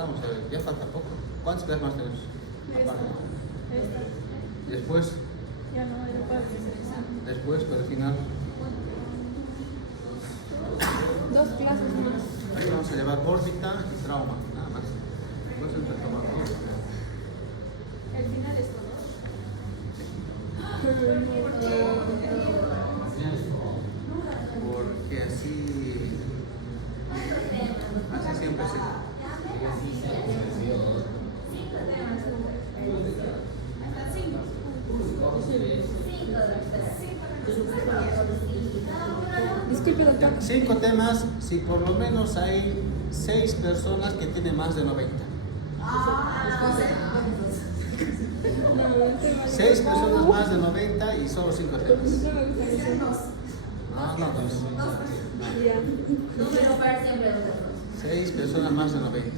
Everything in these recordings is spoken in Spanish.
vamos a ver, ya falta poco. ¿Cuántos plasmas tenemos? Después, Ya no, ya puedo hacer examen. después, para el final. 2 clases más. Ahí vamos a llevar órbita y trauma, nada más. Después entra trauma. El final es todo. Porque así siempre se. Disculpe, doctor. 5 temas, si por lo menos hay 6 personas que tienen más de 90. 6 personas más de 90 y solo 5 temas. No, Ya. Número par siempre de 6 personas más de 90.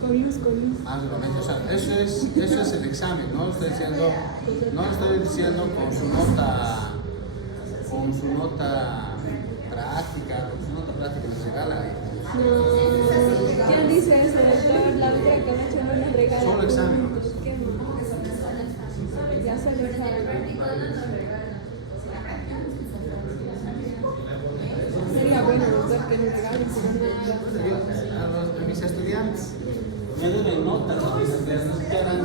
Con luz. Más de 90. O sea, eso es el examen, no estoy diciendo con su nota práctica, se regala. No. ¿Quién dice eso, doctor? La otra que me ha hecho no nos regala. Solo examen. ¿Qué más? Ya salió el examen. Sería bueno, doctor, que nos regalen por nada. A mis estudiantes me deben notas, no se quedan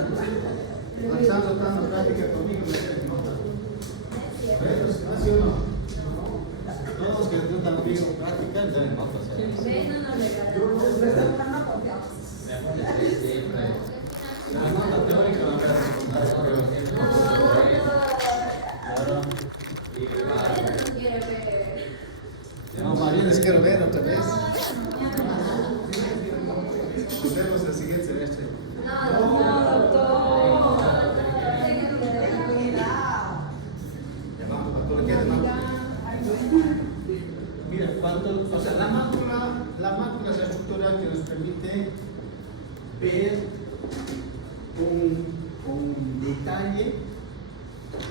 dando práctica conmigo, me deben notas. ¿Así o no? Todos los que intentan bien práctica deben notas. La nota teórica no me María, les quiero ver otra vez. Nos vemos el siguiente semestre. No, doctor. Llamamos patología de mácula. Mira, o sea, la mácula es la estructura que nos permite ver con detalle.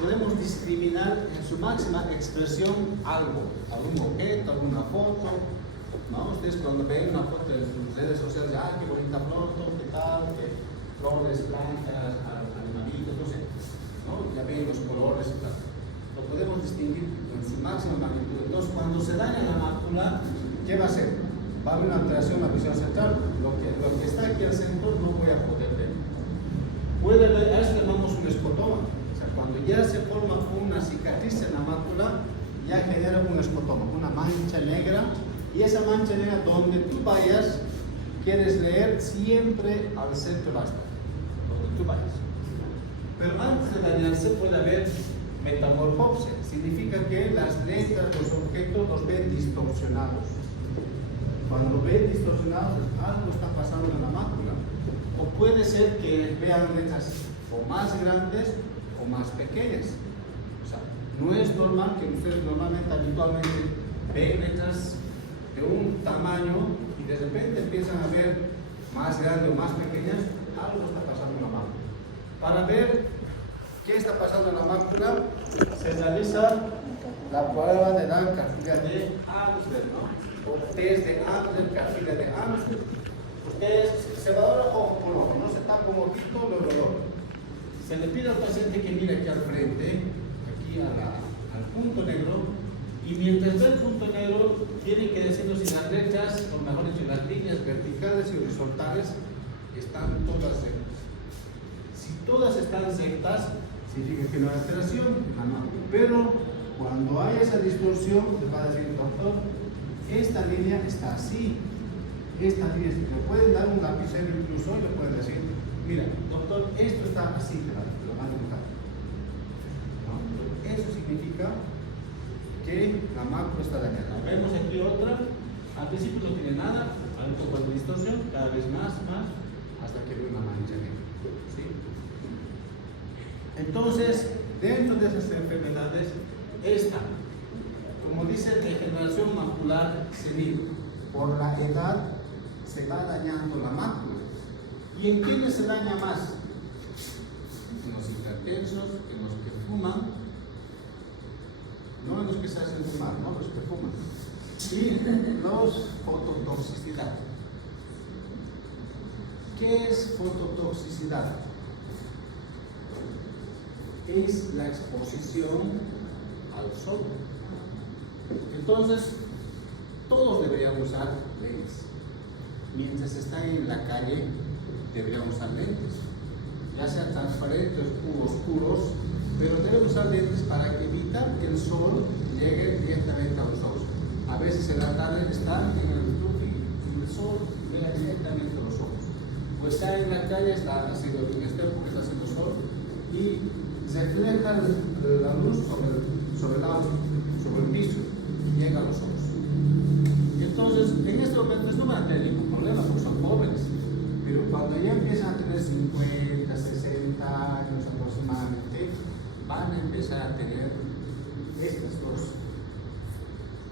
Podemos discriminar en su máxima expresión algún objeto, alguna foto, ¿no? Ustedes cuando ven una foto en sus redes sociales, qué bonita foto, qué tal, qué flores, plantas, animalitos, no sé, ¿no? Ya ven los colores y tal. Lo podemos distinguir en su máxima magnitud. Entonces, cuando se daña la mácula, ¿qué va a hacer? Va a haber una alteración en la visión central. Lo que está aquí al centro no voy a poder ver. Puede ver, a eso llamamos un escotoma. Cuando ya se forma una cicatriz en la mácula, ya genera un escotoma, una mancha negra, y esa mancha negra donde tú vayas, quieres leer siempre al centro basta, donde tú vayas. Pero antes de dañarse puede haber metamorfose, significa que las letras, los objetos los ven distorsionados. Cuando ven distorsionados, algo está pasando en la mácula. O puede ser que vean letras o más grandes o más pequeñas. O sea, no es normal que ustedes habitualmente ven letras de un tamaño y de repente empiezan a ver más grandes o más pequeñas. Algo está pasando en la mácula. Para ver qué está pasando en la mácula, se realiza la prueba de la cartilla de Amsler, ¿no? O test de Amsler, cartilla de Amsler. Ustedes se va a dar ojo por ojo, no se tapa un ojito, lo. Se le pide al paciente que mire aquí al frente, aquí al punto negro, y mientras ve el punto negro, tiene que decirnos si las letras, o mejor dicho, las líneas verticales y horizontales están todas rectas. Si todas están rectas, significa que no hay alteración en la mácula. Pero cuando hay esa distorsión, le va a decir, doctor, esta línea está así. Esta línea, le pueden dar un lapicero incluso y le pueden decir, mira, doctor, esto está así, lo van a dibujar. ¿No? Eso significa que la mácula está dañada. Vemos aquí otra, al principio no tiene nada, hay un poco de distorsión, cada vez más, hasta que ve una mancha negra. ¿Sí? Entonces, dentro de esas enfermedades, esta, como dice, degeneración macular senil, por la edad se va dañando la mácula. ¿Y en quiénes se daña más? En los hipertensos, en los que fuman, no en los que se hacen fumar, no los que fuman, y los fototoxicidad. ¿Qué es fototoxicidad? Es la exposición al sol. Entonces, todos deberían usar lentes. Mientras están en la calle, deberían usar lentes, ya sean transparentes u oscuros, pero deben usar lentes para evitar que el sol llegue directamente a los ojos. A veces en la tarde están en el estudio y el sol llega directamente a los ojos. Pues está en la calle, está haciendo un espejo porque está haciendo sol y refleja la luz sobre el piso y llega a los ojos. Entonces, en este momento no van a tener ningún problema porque son jóvenes, pero cuando ya empiezan a tener 50, 60 años aproximadamente, van a empezar a tener estas dos.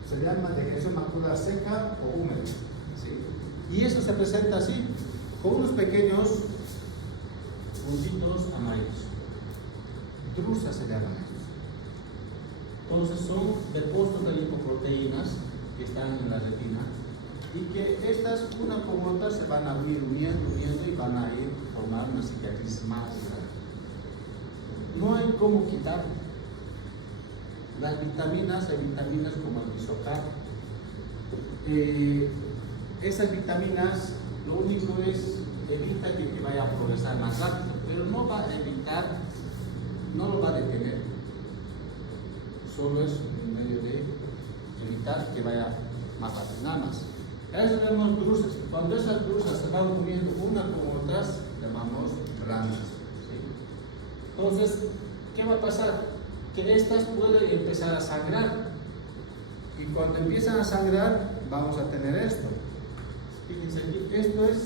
Se llama degeneración macular seca o húmeda. ¿Sí? Y eso se presenta así, con unos pequeños puntitos amarillos. Drusas se llaman estos. Entonces son depósitos de lipoproteínas que están en la retina y que estas una como otra se van a ir uniendo y van a ir a formar una cicatriz más grande. No hay cómo quitar las vitaminas, hay vitaminas como el bisocar. Esas vitaminas lo único es evita que vaya a progresar más rápido, pero no va a evitar, no lo va a detener. Solo es un medio de evitar que vaya más rápido, nada más. A eso llamamos drusas. Cuando esas drusas se van uniendo una con otras, llamamos randas. ¿Sí? Entonces, ¿qué va a pasar? Que estas pueden empezar a sangrar. Y cuando empiezan a sangrar, vamos a tener esto. Fíjense aquí, esto es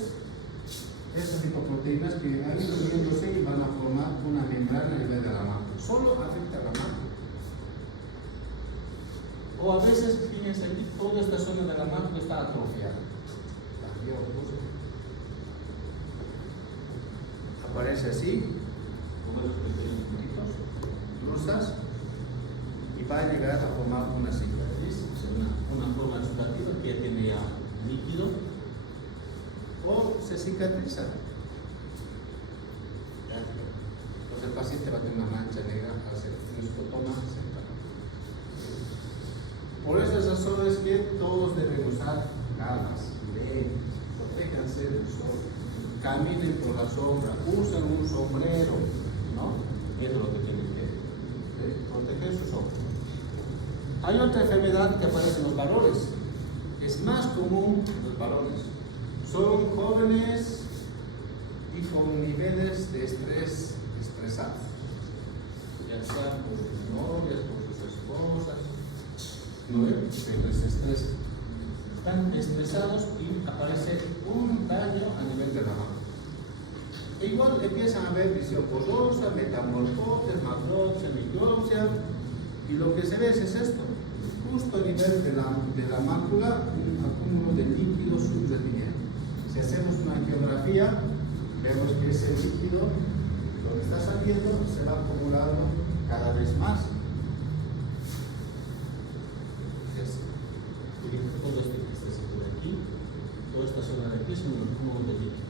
esas lipoproteínas que han ido uniéndose y van a formar una membrana a nivel de la mano. Solo afecta a la mano. O a veces, fíjense aquí, toda esta zona de la mano está atrofiada. Aparece así, como esos pequeños puntitos, drusas, y va a llegar a formar una cicatriz, una forma exudativa que ya tiene ya líquido, o se cicatriza. Entonces el paciente va a tener una mancha negra al hacer un escotoma central. Por esas razones que todos deben usar gafas, lentes, protéjanse del sol, caminen por la sombra, usen un sombrero, ¿no? Eso es lo que tienen que proteger sus ojos. Hay otra enfermedad que aparece en los varones, es más común en los varones. Son jóvenes y con niveles de estrés estresados, ya sea por sus novias, por sus esposas. No se estresan. Están estresados y aparece un daño a nivel de la mano. E igual empiezan a ver visión borrosa, metamorfosis, macropsia, micropsia, y lo que se ve es esto, justo a nivel de la mácula, un acúmulo de líquido subretiniano. Si hacemos una angiografía, vemos que ese líquido, lo que está saliendo, se va acumulando cada vez más. Todo esto que está por aquí, toda esta zona de aquí es un cúmulo de líquido.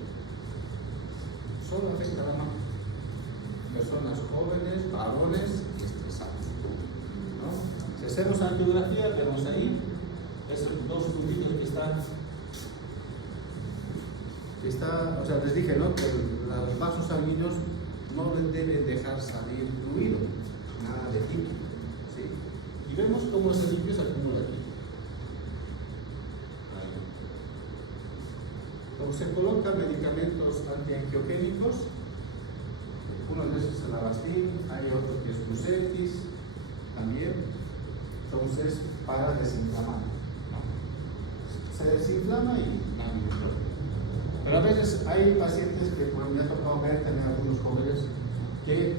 Solo afecta a la mano. Personas jóvenes, varones y estresados. ¿No? Si hacemos angiografía, vemos ahí esos dos puntitos que están. O sea, les dije, ¿no? Que los vasos sanguíneos no deben dejar salir fluido, nada de líquido. ¿Sí? Y vemos cómo ese líquido se acumula aquí. Se colocan medicamentos antiangiogénicos, uno de esos es el Avastin, hay otro que es Lucentis también, entonces para desinflamar, ¿no? Se desinflama y no hay ningún problema. Pero a veces hay pacientes que, por me ha tocado ver también algunos jóvenes que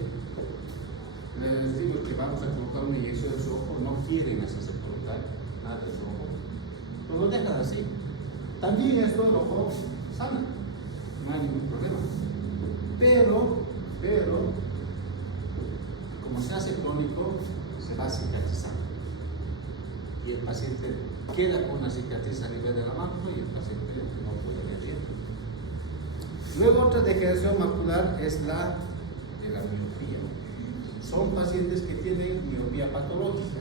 les digo que vamos a colocar una inyección de su ojo, no quieren hacerse colocar nada de su ojo, pero lo dejan así. También esto el ojo sana, no hay ningún problema. Pero, como se hace crónico, se va cicatrizando. Y el paciente queda con una cicatriz a nivel de la mano y el paciente no puede ver bien. Luego otra degeneración macular es la de la miopía. Son pacientes que tienen miopía patológica.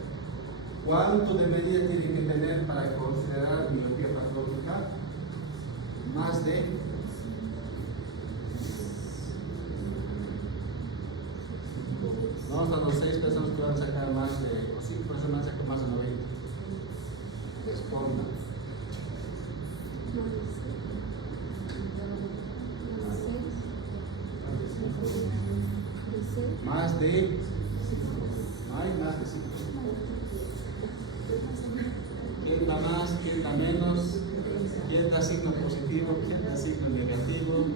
¿Cuánto de medida tienen que tener para considerar miopía patológica? Más de vamos a los 6 personas que van a sacar más de, o 5 personas van a sacar más de 90. Respondan. Más de, no hay más de 5. ¿Quién da más? ¿Quién da menos? ¿Quién da signo positivo? ¿Quién da signo negativo?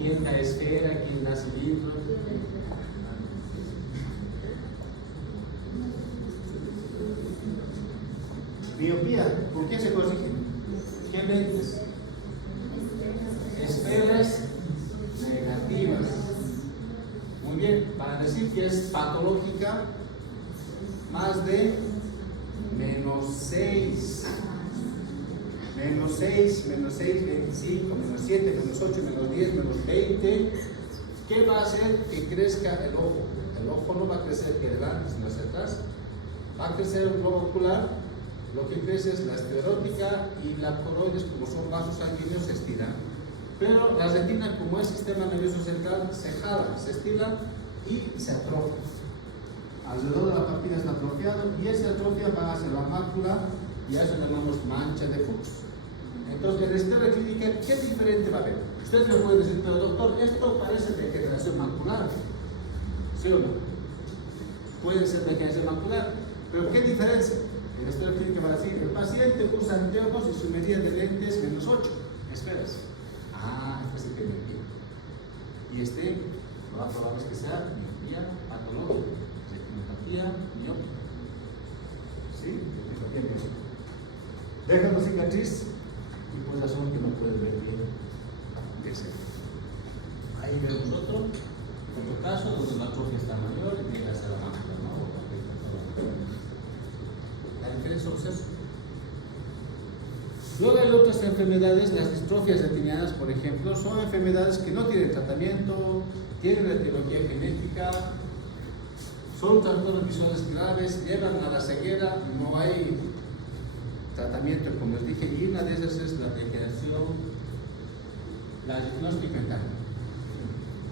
¿Quién da esfera? ¿Quién da cilindro? Miopía, ¿por qué se corrige? ¿Qué lentes? Esferas negativas. Muy bien, para decir que es patológica, más de -6. -6, -6, 25, -7, -8, -10, -20. ¿Qué va a hacer que crezca el ojo? El ojo no va a crecer hacia adelante, sino hacia atrás. Va a crecer el globo ocular. Lo que crece es la esclerótica y la coroides, como son vasos sanguíneos, se estiran. Pero la retina, como es sistema nervioso central, se jala, se estira y se atrofia. Alrededor de la papila está atrofiado y esa atrofia va hacia la mácula y a eso llamamos mancha de Fuchs. Entonces, en la historia clínica, ¿qué diferente va a haber? Ustedes me pueden decir, pero doctor, esto parece degeneración macular. ¿Sí o no? Puede ser degeneración macular, pero ¿qué diferencia? En la historia clínica va a decir, el paciente usa anteojos y su medida de lentes -8 esferas. Ah, este tiene miopía. Y lo más probable es que sea miopía patológica, retinopatía miópica. ¿Sí? Retinopatía miópica. Deja la cicatriz y pues razón que no puede ver bien de cerca. Ahí vemos otro caso donde la atrofia está mayor y llega hacia la mácula, ¿no? La diferencia observa. Luego hay otras enfermedades, las distrofias retinianas, por ejemplo, son enfermedades que no tienen tratamiento, tienen etiología genética, son trastornos visuales graves, llevan a la ceguera, no hay tratamiento, como les dije, y una de esas es la degeneración, la retinosis pigmentaria.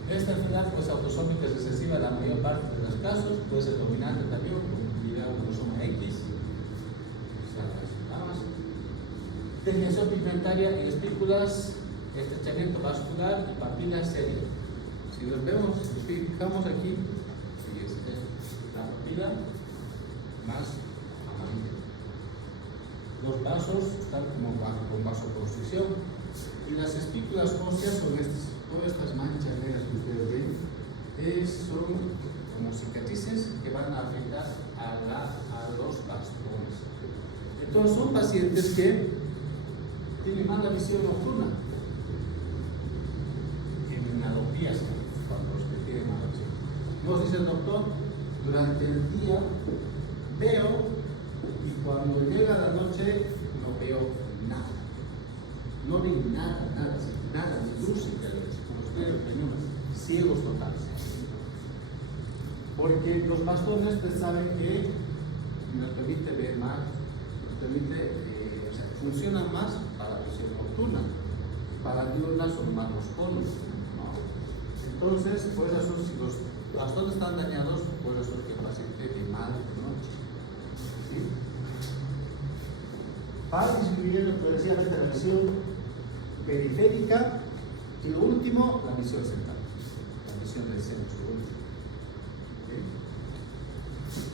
Esta enfermedad pues autosómica es recesiva en la mayor parte de los casos, puede ser dominante también, como diría un cromosoma X. Degeneración pigmentaria en espículas, estrechamiento vascular y papila seria. Si los vemos, nos fijamos aquí, y la papila más amarilla. Los vasos están como con vasoconstricción y las espículas óseas son estas. Todas estas manchas negras que ustedes ven son como cicatrices que van a afectar a los bastones. Entonces son pacientes que tienen mala visión nocturna. En miopías, cuando los que tienen mala visión. Nos dice el doctor, durante el día veo y cuando llega la noche no veo nada. No veo nada, ni luz ni calor. Ciegos totales. Porque los bastones, ustedes saben que nos permite ver más, nos permite, funcionan más para visión nocturna. Para diurna son más los conos, ¿no? Entonces, por eso, si los bastones están dañados, por eso que el paciente ve mal de noche. ¿Sí? Para disminuir progresivamente la visión periférica. Y lo último, la visión central, la visión del centro.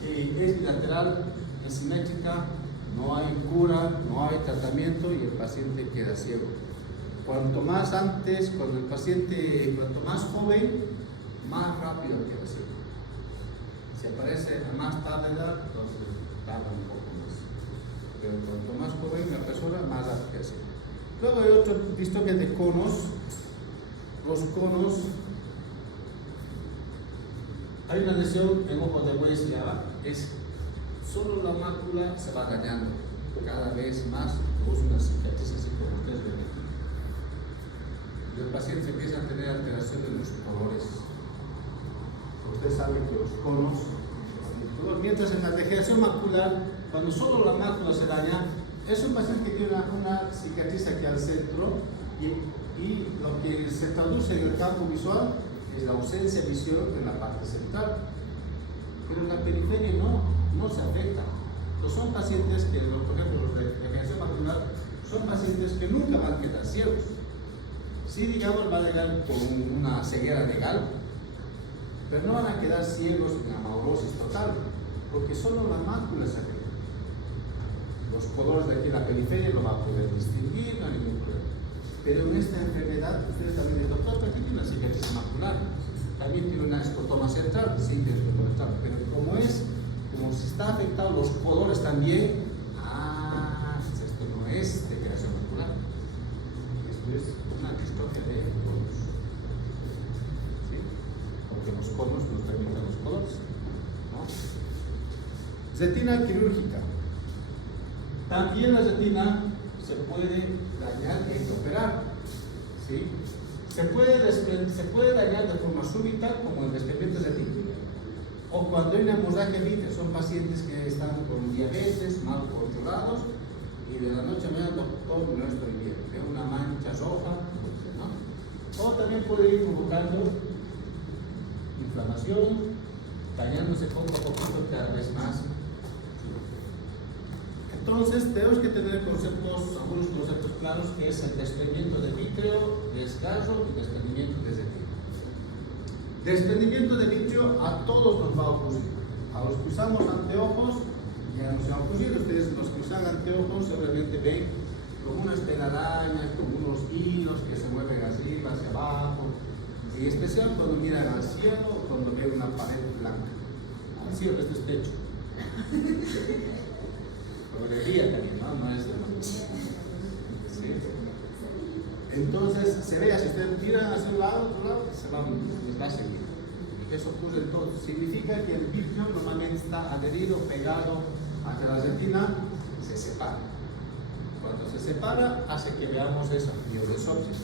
Es bilateral, es simétrica, no hay cura, no hay tratamiento y el paciente queda ciego. Cuanto más antes, cuanto más joven, más rápido queda ciego. Si aparece a más tarde edad, entonces tarda un poco más. Pero cuanto más joven la persona, más rápido queda ciego. Luego hay otro distrofia de conos. Los conos, hay una lesión en ojo de buey, se llama, es solo la mácula se va dañando cada vez más, produce una cicatriz así como ustedes ven. y el paciente empieza a tener alteración de los colores. Ustedes saben que los conos, mientras en la degeneración macular, cuando solo la mácula se daña, es un paciente que tiene una cicatriz aquí al centro y lo que se traduce en el campo visual es la ausencia de visión en la parte central. Pero en la periferia no se afecta. Entonces son pacientes que, por ejemplo, los de degeneración macular, son pacientes que nunca van a quedar ciegos. Sí, digamos, va a llegar con una ceguera legal, pero no van a quedar ciegos en amaurosis total, porque solo la mácula se afecta. Los colores de aquí en la periferia lo va a poder distinguir, no hay ningún problema. Pero en esta enfermedad, ustedes también dicen, doctor, aquí tiene una cicatriz macular, también tiene una escotoma central, sí tiene escotoma central, pero como si está afectado los colores también, esto no es degeneración macular, esto es una distrofia de conos, ¿sí? Porque los conos nos permiten los colores, ¿no? Retina quirúrgica. También la retina se puede dañar y hay que operar, ¿sí? Se puede dañar de forma súbita, como el desprendimiento de retina, o cuando hay una hemorragia vítreo. Son pacientes que están con diabetes, mal controlados, y de la noche a la mañana, doctor, no estoy bien, veo una mancha roja, ¿no? O también puede ir provocando inflamación, dañándose poco a poquito cada vez más. Entonces tenemos que tener algunos conceptos claros, que es el desprendimiento de vítreo, desgarro y desprendimiento de retina. Desprendimiento de vítreo a todos nos va a ocurrir. A los que usamos anteojos ya nos va a ocurrir. Ustedes, los que usan anteojos, seguramente ven como unas telarañas, como unos hilos que se mueven arriba, hacia abajo, en especial cuando miran al cielo o cuando ven una pared blanca. Al cielo, este es techo. Florería también, ¿no? No es ¿sí? Entonces se vea, si ustedes miran hacia un lado, otro lado, les va a seguir. Eso ocurre en todo. Significa que el vítreo normalmente está adherido, pegado hacia la retina, se separa. Cuando se separa, hace que veamos esa biodesopsis,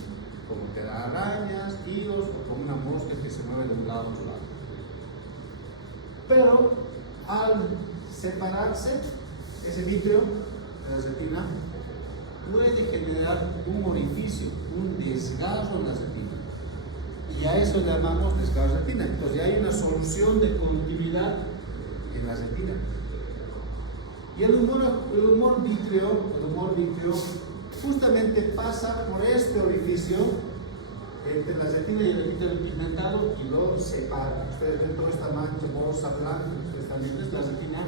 como telarañas, hilos o como una mosca que se mueve de un lado a otro lado. Pero al separarse, ese vítreo de la retina puede generar un orificio, un desgarro en la retina. Y a eso le llamamos desgarro de retina. Entonces ya hay una solución de conductividad en la retina. Y el humor vítreo justamente pasa por este orificio entre la retina y el epitelio pigmentado y lo separa. Ustedes ven toda esta mancha, bolsa blanca, ustedes también ven la retina,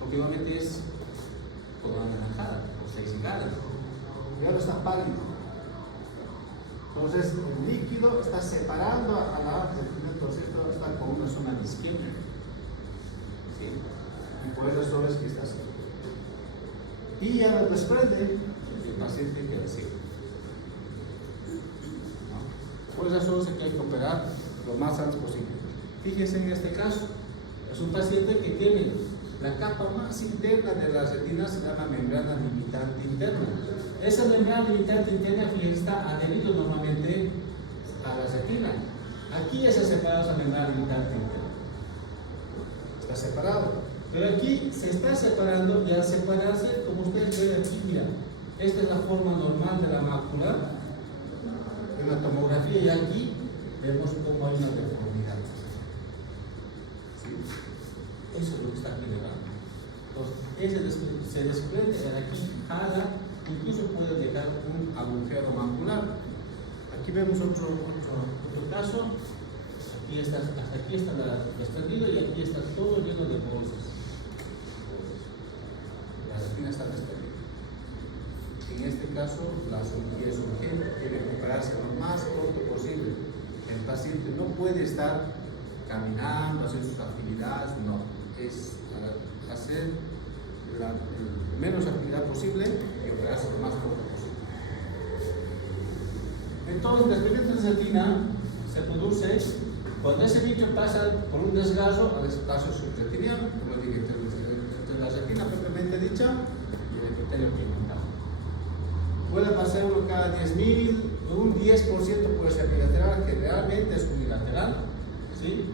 porque obviamente es toda anaranjada, o sexigada, y ahora está pálido. Entonces el líquido está separando a la retina, entonces esto está con una zona de isquemia, ¿sí? Y por eso es que está así. Y ya lo desprende, el paciente queda ciego. ¿No? Por eso es que hay que operar lo más antes posible. Fíjense en este caso, es un paciente que tiene la capa más interna de la retina, se llama membrana limitante interna. Esa membrana limitante interna, fíjense, está adherido normalmente a la retina. Aquí ya se ha separado esa membrana limitante interna. Está separado. Pero aquí se está separando, y al separarse, como ustedes ven aquí, mira, esta es la forma normal de la mácula en la tomografía, y aquí vemos cómo hay una deformidad. ¿Sí? Eso es lo que está generando. Entonces, se desprende de aquí, jala, incluso puede dejar un agujero macular. Aquí vemos otro caso. Hasta aquí está desprendido y aquí está todo lleno de bolsas. La retina está desprendida. En este caso, la cirugía es urgente, tiene que operarse lo más pronto posible. El paciente no puede estar caminando, hacer sus actividades, no. Es hacer la menos actividad posible y operarse lo más pronto posible. Entonces, el desprendimiento de retina se produce cuando ese vítreo pasa por un desgarro al espacio subretiniano, como dije, entre la retina propiamente dicha y el epitelio pigmentado. Puede pasar uno cada 10.000, un 10% puede ser bilateral, generalmente es unilateral, ¿sí?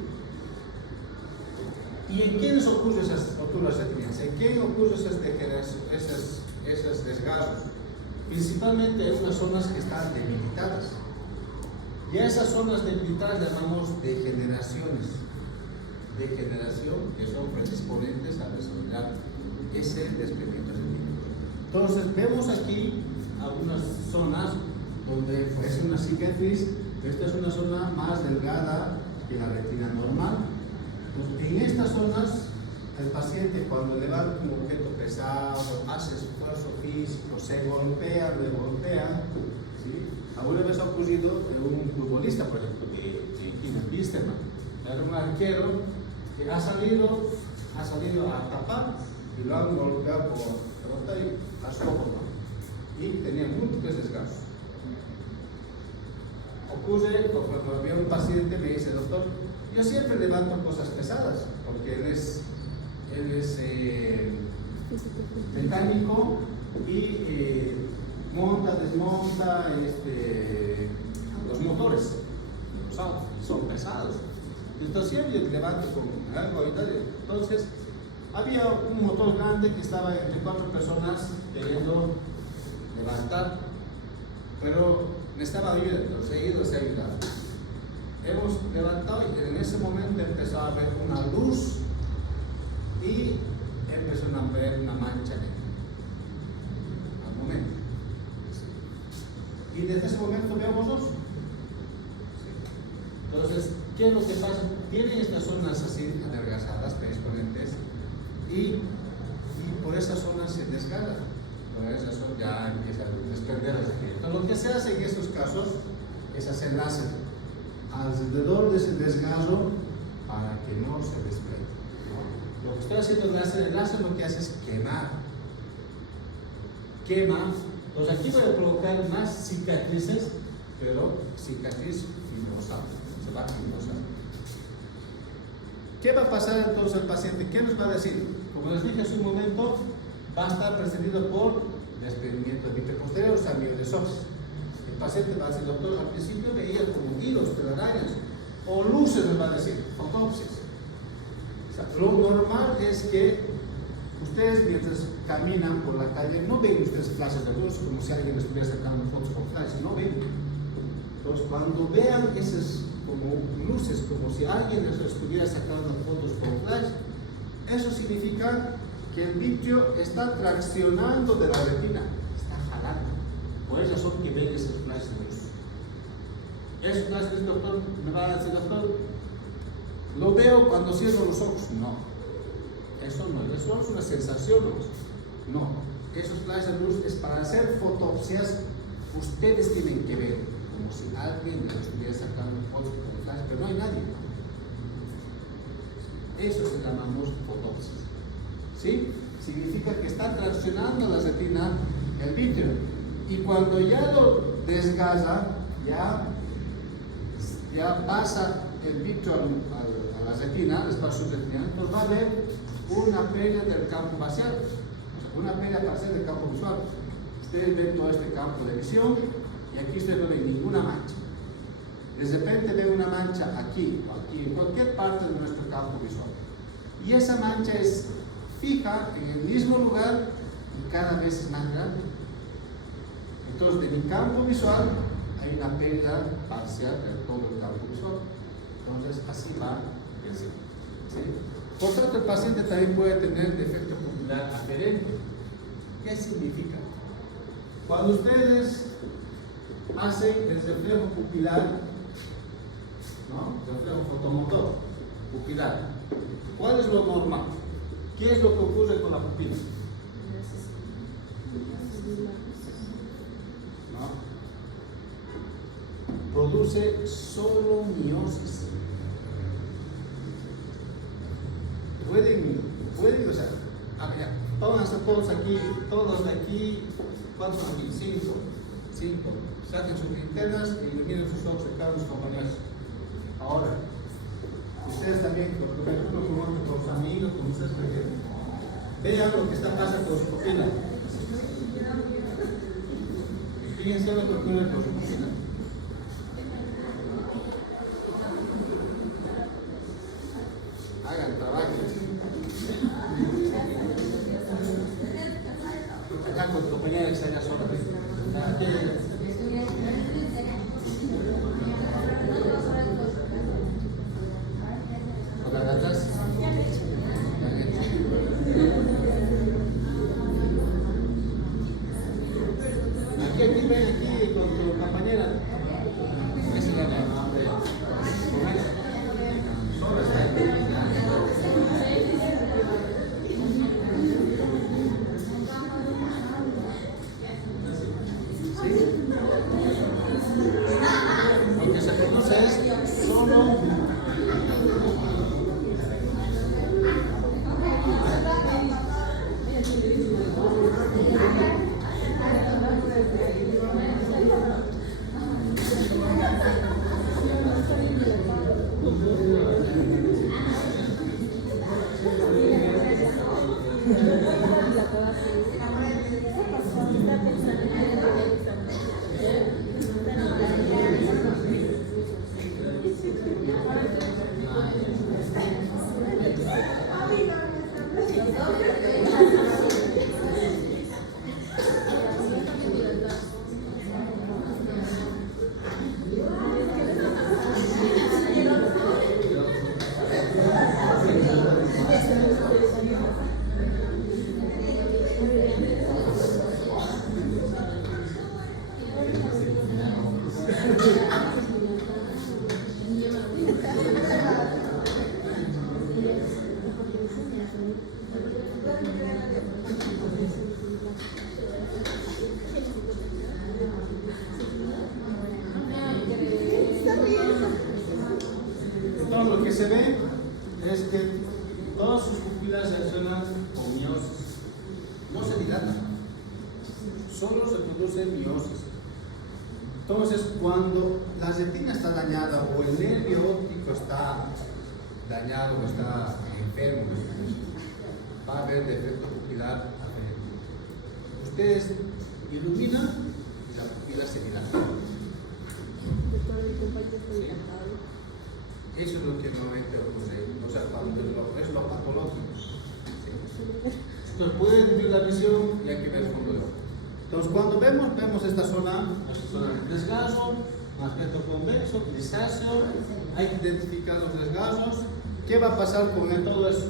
¿Y en quiénes ocurren esas roturas retinianas? ¿En quién ocurren esos desgarros? Principalmente en unas zonas que están debilitadas. Y a esas zonas debilitadas llamamos degeneraciones. Degeneración, que son predisponentes a desarrollar ese desprendimiento retinal. Entonces, vemos aquí algunas zonas donde es una cicatriz. Esta es una zona más delgada que la retina normal. Entonces, en estas zonas, el paciente cuando levanta un objeto pesado, hace esfuerzo físico, se golpea, revolotea, ¿sí? Alguna vez ha ocurrido en un futbolista, por ejemplo, de Keenan Wisterman. Era un arquero que ha salido a tapar y lo han golpeado por pelota y a su ojo, y tenía múltiples desgarros. Ocurre, cuando había un paciente, me dice: doctor, yo siempre levanto cosas pesadas, porque él es mecánico y monta, desmonta los motores, los autos, son pesados. Entonces siempre levanto con algo y tal. Entonces había un motor grande que estaba entre 4 personas queriendo levantar, pero necesitaba ayuda, entonces he ido a ayudar. Hemos levantado y en ese momento empezó a ver una luz y empezó a ver una mancha negra. Al momento. Y desde ese momento veo dos. Entonces, ¿qué es lo que pasa? Tienen estas zonas así adelgazadas, predisponentes, y por esas zonas se desgarra. Por esas zonas ya empieza a desprender las tejidos. Entonces, lo que se hace en estos casos es hacer láser alrededor de ese desgarro para que no se desprenda. Lo que estoy haciendo el láser lo que hace es quemar. Quema. Entonces aquí voy a colocar más cicatrices, pero cicatriz fibrosa. Se va a fibrosar. ¿Qué va a pasar entonces al paciente? ¿Qué nos va a decir? Como les dije hace un momento, va a estar precedido por desprendimiento de vítreo posterior, o sea, miodesosis. El paciente va a decir: doctor, al principio veía como hilos, telarañas, o luces, nos va a decir, fotopsis. O sea, lo normal es que ustedes, mientras caminan por la calle, no ven ustedes flashes de luz, como si alguien estuviera sacando fotos con flash, no ven. Entonces, cuando vean esas como luces, como si alguien les estuviera sacando fotos con flash, eso significa que el vítreo está traccionando de la retina, está jalando. Por eso son que ven esos flashes de luz. Esos flashes, doctor, me va a decir: doctor, lo veo cuando cierro los ojos. No, eso no, eso es una sensación. No, esos flashes de luz es para hacer fotopsias. Ustedes tienen que ver, como si alguien les estuviera sacando fotos con flash, pero no hay nadie. Eso se llamamos fotopsia. ¿Sí? Significa que está traccionando la retina el vítreo. Y cuando ya lo desgasa, ya pasa el vítreo a la retina, al espacio retinal, entonces va a haber una pérdida del campo facial, una pérdida parcial del campo visual. Ustedes ven todo este campo de visión y aquí ustedes no ven ninguna mancha. De repente ven una mancha aquí o aquí, en cualquier parte de nuestro campo visual. Y esa mancha es fija en el mismo lugar y cada vez es más grande. Entonces, de mi campo visual hay una pérdida parcial de todo el campo visual. Entonces, así va el ciclo. ¿Sí? Por tanto, el paciente también puede tener defecto pupilar aferente. ¿Qué significa? Cuando ustedes hacen el reflejo pupilar, ¿no? Reflejo fotomotor pupilar, ¿cuál es lo normal? ¿Qué es lo que ocurre con la pupila? ¿No? Produce solo miosis. Pueden, o sea, pónganse todos aquí, todos de aquí, ¿cuántos son aquí? 5. Saquen sus linternas y iluminen sus ojos de cada uno de sus compañeros. Ahora, ustedes también, uno con otro, con sus amigos, con ustedes, vean lo que está pasando con su pupila. Fíjense lo que ocurre con su pupila. es solo todo lo que se ve es que todas sus pupilas reaccionan con miosis. No se dilatan, solo se produce miosis. Entonces, cuando la retina está dañada o el nervio óptico está dañado o está enfermo, va a haber defecto pupilar aparente. Ustedes iluminan y la pupila se dilata. Eso es lo que normalmente ocurre, o sea, cuando es lo patológico. ¿Sí? Entonces puede disminuir la visión y hay que ver el fondo de ojo. Entonces cuando vemos esta zona de desgazo, aspecto convexo, grisáceo, hay que identificar los desgazos. ¿Qué va a pasar con todo eso?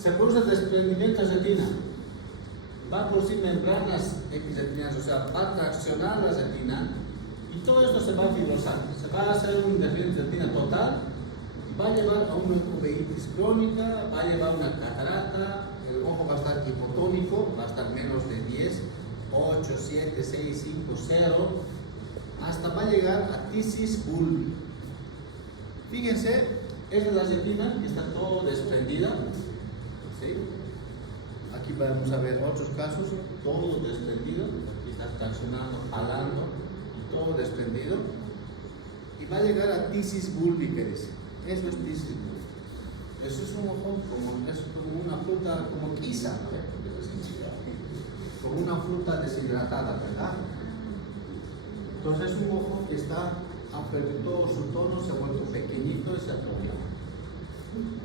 Se produce el desprendimiento de retina, va a producir membranas epiretinianas, o sea, va a traccionar la retina y todo esto se va a fibrosar, se va a hacer un desprendimiento de retina total, va a llevar a una uveitis crónica, va a llevar a una catarata, el ojo va a estar hipotónico, va a estar menos de 10, 8, 7, 6, 5, 0, hasta va a llegar a tisis bulbi. Fíjense, esta es la retina que está todo desprendida. ¿Sí? Aquí vamos a ver otros casos, todo desprendido, aquí está traccionando, jalando, y todo desprendido. Y va a llegar a tisis bulbi, que dice. Eso es tisis bulbi. Eso es un ojo como una fruta, como quizá, ¿no? Como una fruta deshidratada, ¿verdad? Entonces es un ojo que ha perdido todo su tono, se ha vuelto pequeñito y se atrofia.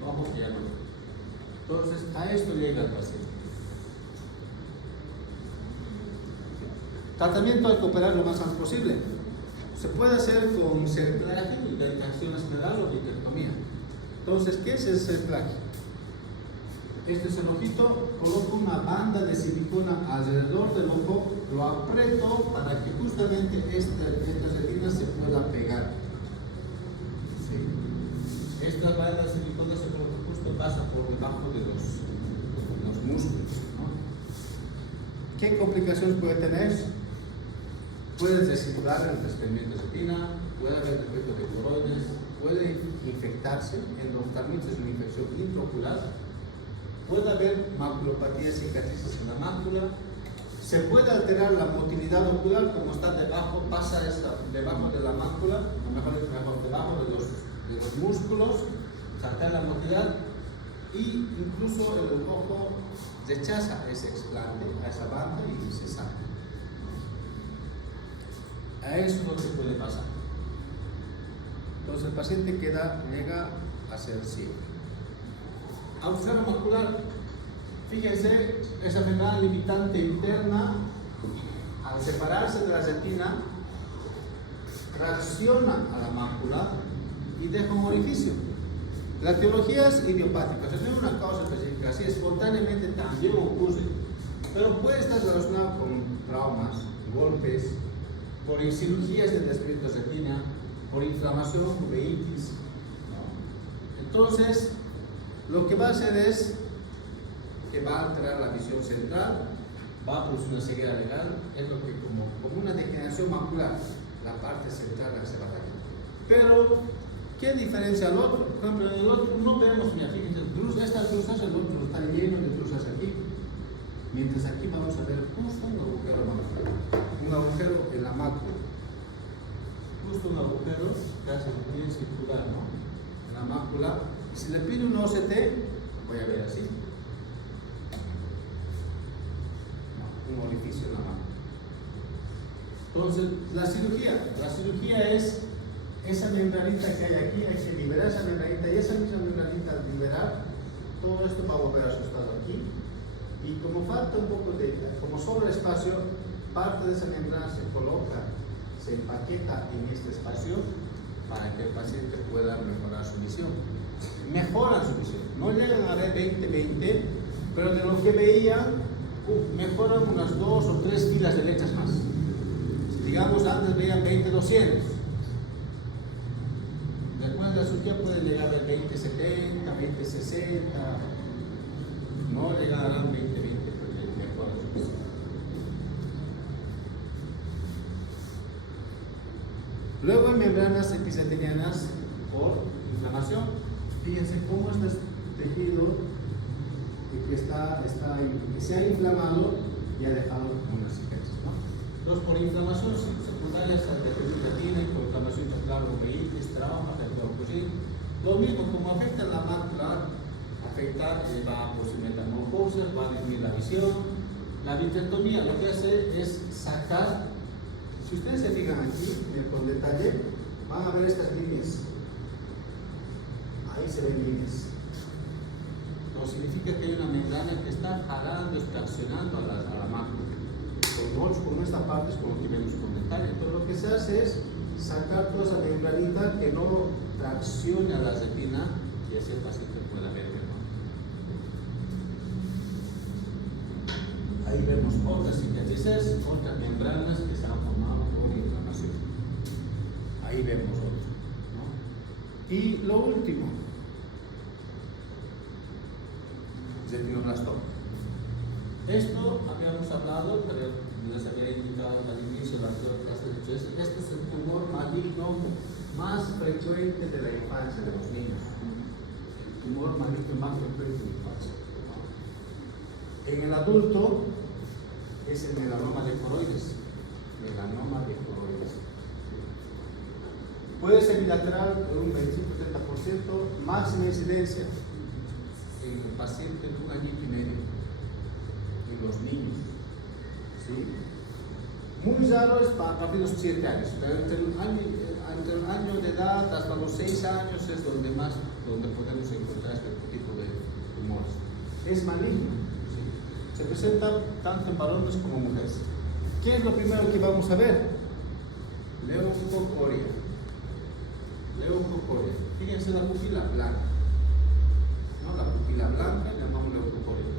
Ojo que ya no. Entonces a esto llega el paciente. Tratamiento hay que operar lo más antes posible. Se puede hacer con cerclaje, dilatación escleral o vitrectomía. Entonces, ¿qué es el cerclaje? Este es el ojito, coloco una banda de silicona alrededor del ojo, lo aprieto para que justamente esta retina se pueda pegar. ¿Sí? Esta banda de silicona se coloca justo, pasa por debajo de los músculos, ¿no? ¿Qué complicaciones puede tener? Puede desigualar el desprendimiento de retina, puede haber defecto de coroides, puede infectarse, endoftalmitis es una infección intraocular, puede haber maculopatía, cicatrices en la mácula, se puede alterar la motilidad ocular, como está debajo, pasa debajo de la mácula, a lo mejor es debajo de los músculos, saltar la motilidad, y incluso el ojo rechaza ese explante, a esa banda y se saca. A eso es lo que puede pasar. Entonces el paciente llega a ser ciego. Agujero macular. Fíjense, esa membrana limitante interna, al separarse de la retina, tracciona a la mácula y deja un orificio. La etiología es idiopática, no es una causa específica, así espontáneamente también ocurre, pero puede estar relacionado con traumas, golpes, por cirugías de desprendimiento de retina, por inflamación, uveitis. Entonces, lo que va a hacer es que va a alterar la visión central, va a producir una ceguera legal, es lo que como una degeneración macular. la parte central la que se va a dañar. Pero, ¿qué diferencia al otro? Por ejemplo, en el otro no vemos, mira, fíjense, estas drusas, el otro está lleno de drusas aquí. Mientras aquí vamos a ver justo un agujero macular. Un agujero en la mácula. Justo un agujero casi bien circular, ¿no? En la mácula. Si le pido un OCT, voy a ver así. Un orificio en la mano. Entonces, la cirugía es esa membranita que hay aquí, hay que liberar esa membranita y esa misma membranita al liberar, todo esto va a volver a su estado aquí. Y como falta un poco como sobra espacio, parte de esa membrana se coloca, se empaqueta en este espacio para que el paciente pueda mejorar su visión. Mejoran su visión, no llegan a ver 20-20, pero de lo que veían, mejoran unas 2 o 3 filas de letras más. Digamos, antes veían 20-200. Después de la cirugía pueden llegar a ver 20-70, 20-60. No llegarán 20-20, porque mejor es. Luego hay membranas epiceliales por inflamación. Fíjense cómo este tejido que se ha inflamado y ha dejado una cicatriz, ¿no? Entonces, por inflamación secundaria, de por inflamación cerebral, uveitis, trauma, lo mismo, como afecta la mácula, va a producir metamorfosis, va a disminuir la visión. La vitrectomía lo que hace es sacar, si ustedes se fijan aquí con detalle, van a ver estas líneas. Ahí se ven líneas. No significa que hay una membrana que está jalando, extraccionando a la mácula. Con esta parte es como que vemos con detalle. Entonces lo que se hace es sacar toda esa membranita que no traccione a la retina y así el paciente pueda ver mejor. Ahí vemos otras cicatrices, otras membranas que se han formado por inflamación. Ahí vemos otro, ¿no? Y lo último, retinoblastoma. Esto habíamos hablado, pero les había indicado al inicio de la clase de hecho, este es el tumor maligno más frecuente de la infancia de los niños. El tumor maligno más frecuente de la infancia. En el adulto es el melanoma de coroides. Melanoma de coroides. Puede ser bilateral de un 25-30%, máxima incidencia en el paciente de 1 año y medio. En los niños, ¿sí? Muy raro es a partir de los 7 años, pero entre el año de edad hasta los 6 años es donde podemos encontrar este tipo de tumores. Es maligno, ¿sí? Se presenta tanto en varones como en mujeres. ¿Qué es lo primero que vamos a ver? Leucocoria. Leucocoria. Fíjense la pupila blanca, ¿no? La pupila blanca llamamos leucocoria.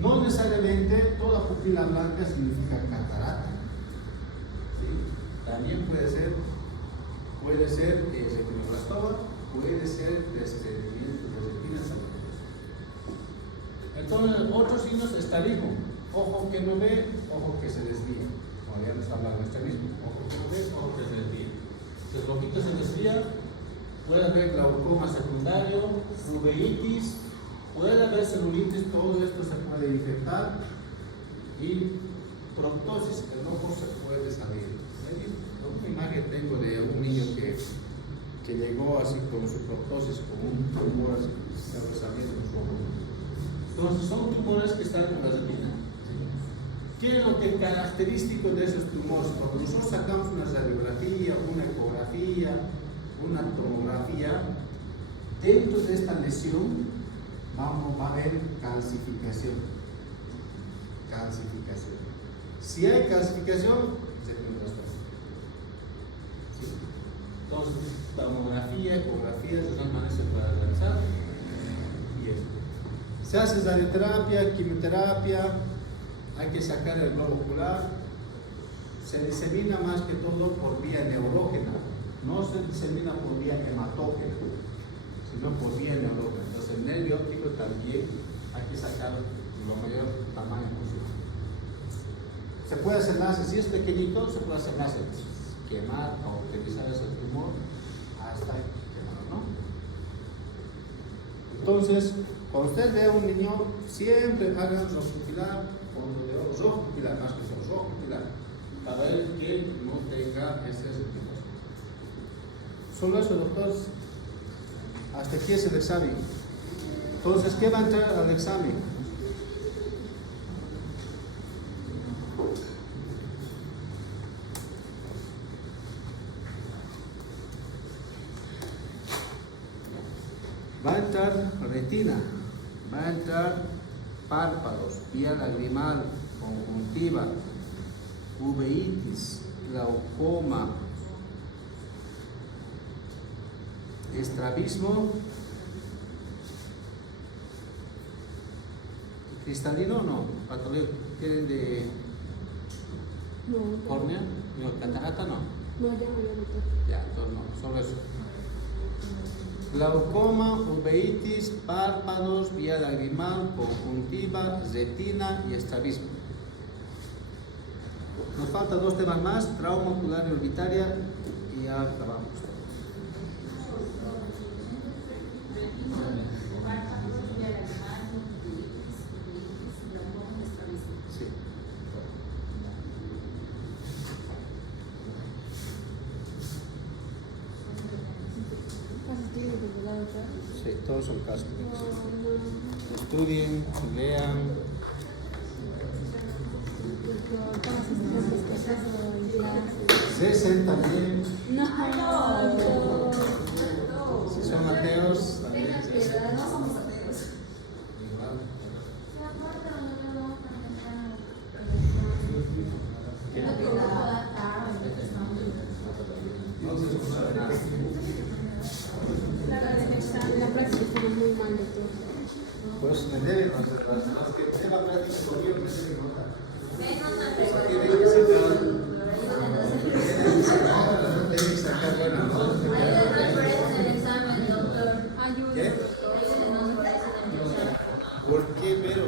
No necesariamente toda pupila blanca significa catarata. ¿Sí? También puede ser retinoblastoma, puede ser desprendimiento de retinas amarillas. Entonces, otros signos, estrabismo. Ojo que no ve, ojo que se desvía. Como ya nos hablaba de estrabismo. Ojo que no ve, ojo que se desvía. Si el ojito se desvía, puede haber glaucoma secundario, uveitis, puede haber celulitis, todo esto se puede infectar y proptosis, el ojo se puede salir. Una imagen tengo de un niño que llegó así con su proptosis, con un tumor así, saliendo en su ojo. Entonces son tumores que están en la retina. ¿Qué es lo que es característico de esos tumores? Cuando nosotros sacamos una radiografía, una ecografía, una tomografía, dentro de esta lesión va a haber calcificación. Calcificación. Si hay calcificación, se tiene trastorno. ¿Sí? Entonces, tomografía, ecografía, de todas maneras se puede realizar. Y eso. Se hace radioterapia, quimioterapia, hay que sacar el globo ocular. Se disemina más que todo por vía neurógena, no se disemina por vía hematógena, sino por vía neurógena. Entonces, el nervio óptico también hay que sacar lo mayor tamaño posible. Se puede hacer láser, si es pequeñito, se puede hacer láser. quemar o utilizar ese tumor hasta quemarlo, ¿no? Entonces, cuando usted ve a un niño, siempre hagan rojo pupilar, fondo de ojo, rojo pupilar, más que todo, rojo pupilar, para ver que no tenga ese tumor. Solo eso, doctor. Hasta aquí es el examen. Entonces, ¿qué va a entrar al examen? Va a entrar retina, va a entrar párpados, vía lagrimal, conjuntiva, uveitis, glaucoma, estrabismo, cristalino no, patología tienen de No, córnea, no, catarata no. no, ya no, doctor. Ya, entonces no, solo eso. Glaucoma, uveitis, párpados, vía lagrimal, conjuntiva, retina y estrabismo. Nos faltan 2 temas más, trauma ocular y orbitaria, y ya acabamos. Sí. Casos clínicos, ¿verdad, doctor? Sí, todos son casos. No, Estudien, lean. doctor, todas estas cosas en clase. Cesen también. No, doctor. Si son ateos, también cesen. No somos ateos. Igual. Lo que uno pueda adaptar o No se escucha de nada. La práctica estamos muy mal, doctor. Pues me deben las que tengan práctica conmigo, me deben notar. menos Tienen que sacar, tienen que sacar buena nota. ayúdenos por eso en el examen, doctor. Ayuda, ¿Qué? doctor. Ayúdenos por eso en el examen. ¿Por qué, pero?